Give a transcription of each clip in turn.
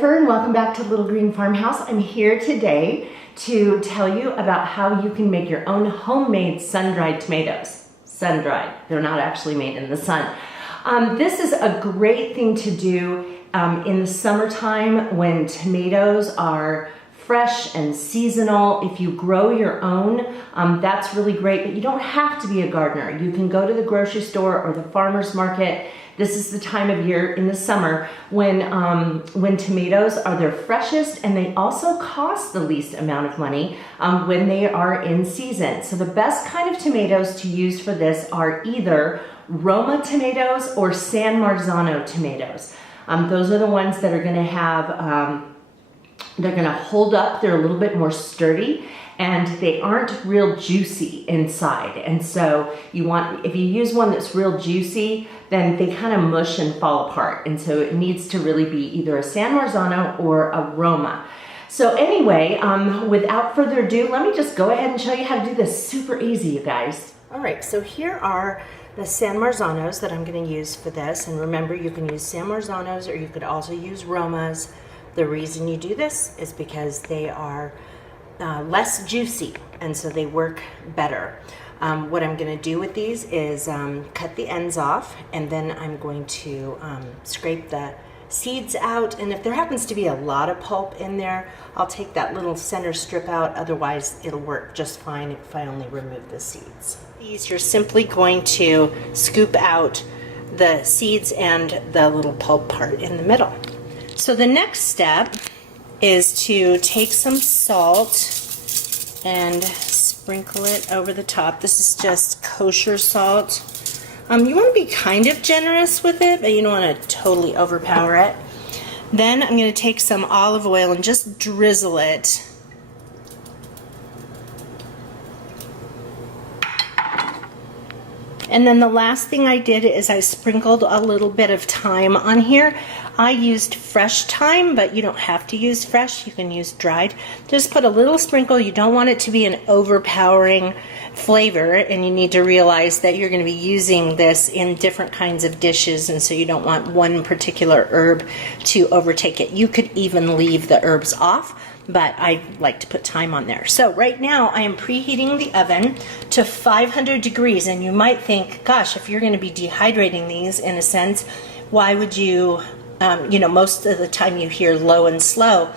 Jennifer and welcome back to Little Green Farmhouse. I'm here today to tell you about how you can make your own homemade sun-dried tomatoes. Sun-dried, they're not actually made in the sun. This is a great thing to do in the summertime when tomatoes are fresh and seasonal. If you grow your own, that's really great, but you don't have to be a gardener. You can go to the grocery store or the farmer's market. This is the time of year in the summer when tomatoes are their freshest, and they also cost the least amount of money when they are in season. So the best kind of tomatoes to use for this are either Roma tomatoes or San Marzano tomatoes. Those are the ones that are gonna have, they're gonna hold up, they're a little bit more sturdy, and they aren't real juicy inside. And so if you use one that's real juicy, then they kind of mush and fall apart. And so it needs to really be either a San Marzano or a Roma. So anyway, without further ado, let me just go ahead and show you how to do this super easy, you guys. All right, so here are the San Marzanos that I'm gonna use for this. And remember, you can use San Marzanos or you could also use Romas. The reason you do this is because they are less juicy, and so they work better. What I'm going to do with these is cut the ends off, and then I'm going to scrape the seeds out, and if there happens to be a lot of pulp in there, I'll take that little center strip out. Otherwise it'll work just fine if I only remove the seeds. These, you're simply going to scoop out the seeds and the little pulp part in the middle. So the next step is to take some salt and sprinkle it over the top. This is just kosher salt. You want to be kind of generous with it, but you don't want to totally overpower it. Then I'm going to take some olive oil and just drizzle it. And then the last thing I did is I sprinkled a little bit of thyme on here. I used fresh thyme, but you don't have to use fresh. You can use dried. Just put a little sprinkle. You don't want it to be an overpowering flavor, and you need to realize that you're going to be using this in different kinds of dishes, and so you don't want one particular herb to overtake it. You could even leave the herbs off, but I like to put thyme on there. So right now I am preheating the oven to 500 degrees, and you might think, gosh, if you're going to be dehydrating these in a sense, why would you, most of the time you hear low and slow.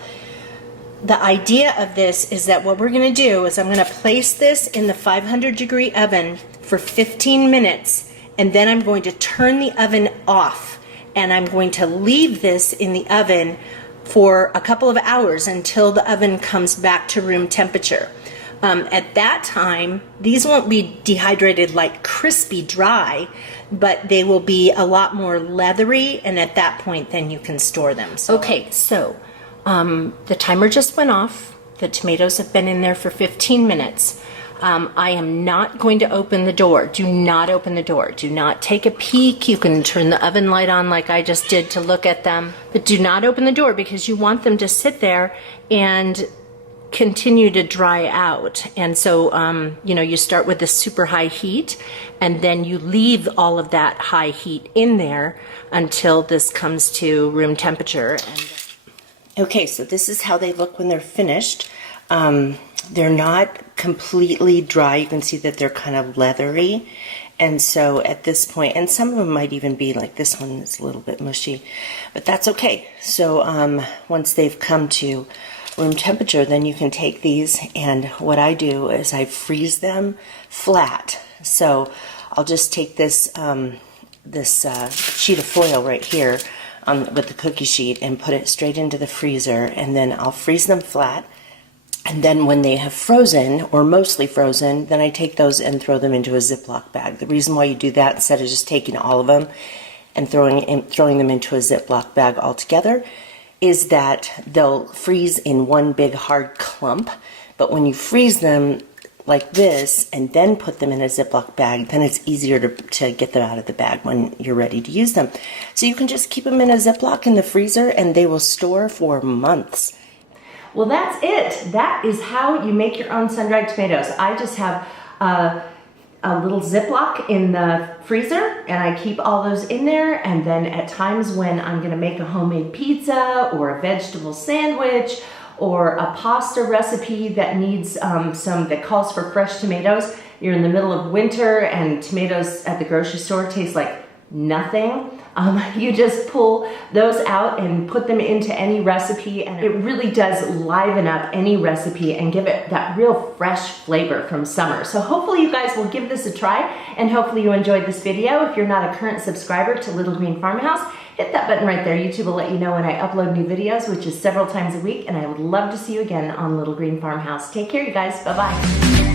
The idea of this is that what we're going to do is I'm going to place this in the 500 degree oven for 15 minutes, and then I'm going to turn the oven off, and I'm going to leave this in the oven for a couple of hours until the oven comes back to room temperature. At that time, these won't be dehydrated like crispy dry, but they will be a lot more leathery, and at that point then you can store them. Okay, so the timer just went off. The tomatoes have been in there for 15 minutes. I am not going to open the door. Do not open the door. Do not take a peek. You can turn the oven light on like I just did to look at them, but do not open the door because you want them to sit there and continue to dry out. And so, you start with this super high heat, and then you leave all of that high heat in there until this comes to room temperature. Okay, so this is how they look when they're finished. They're not completely dry. You can see that they're kind of leathery. And so at this point, and some of them might even be like this one is a little bit mushy, but that's okay. So once they've come to room temperature, then you can take these, and what I do is I freeze them flat. So I'll just take this sheet of foil right here with the cookie sheet and put it straight into the freezer, and then I'll freeze them flat. And then when they have frozen, or mostly frozen, then I take those and throw them into a Ziploc bag. The reason why you do that instead of just taking all of them and throwing them into a Ziploc bag altogether is that they'll freeze in one big hard clump. But when you freeze them like this and then put them in a Ziploc bag, then it's easier to get them out of the bag when you're ready to use them. So you can just keep them in a Ziploc in the freezer, and they will store for months. Well, that's it. That is how you make your own sun-dried tomatoes. I just have a little ziploc in the freezer, and I keep all those in there. And then at times when I'm gonna make a homemade pizza or a vegetable sandwich or a pasta recipe that needs that calls for fresh tomatoes, you're in the middle of winter and tomatoes at the grocery store taste like nothing. You just pull those out and put them into any recipe, and it really does liven up any recipe and give it that real fresh flavor from summer. So hopefully you guys will give this a try, and hopefully you enjoyed this video. If you're not a current subscriber to Little Green Farmhouse, hit that button right there. YouTube will let you know when I upload new videos, which is several times a week, and I would love to see you again on Little Green Farmhouse. Take care, you guys. Bye-bye.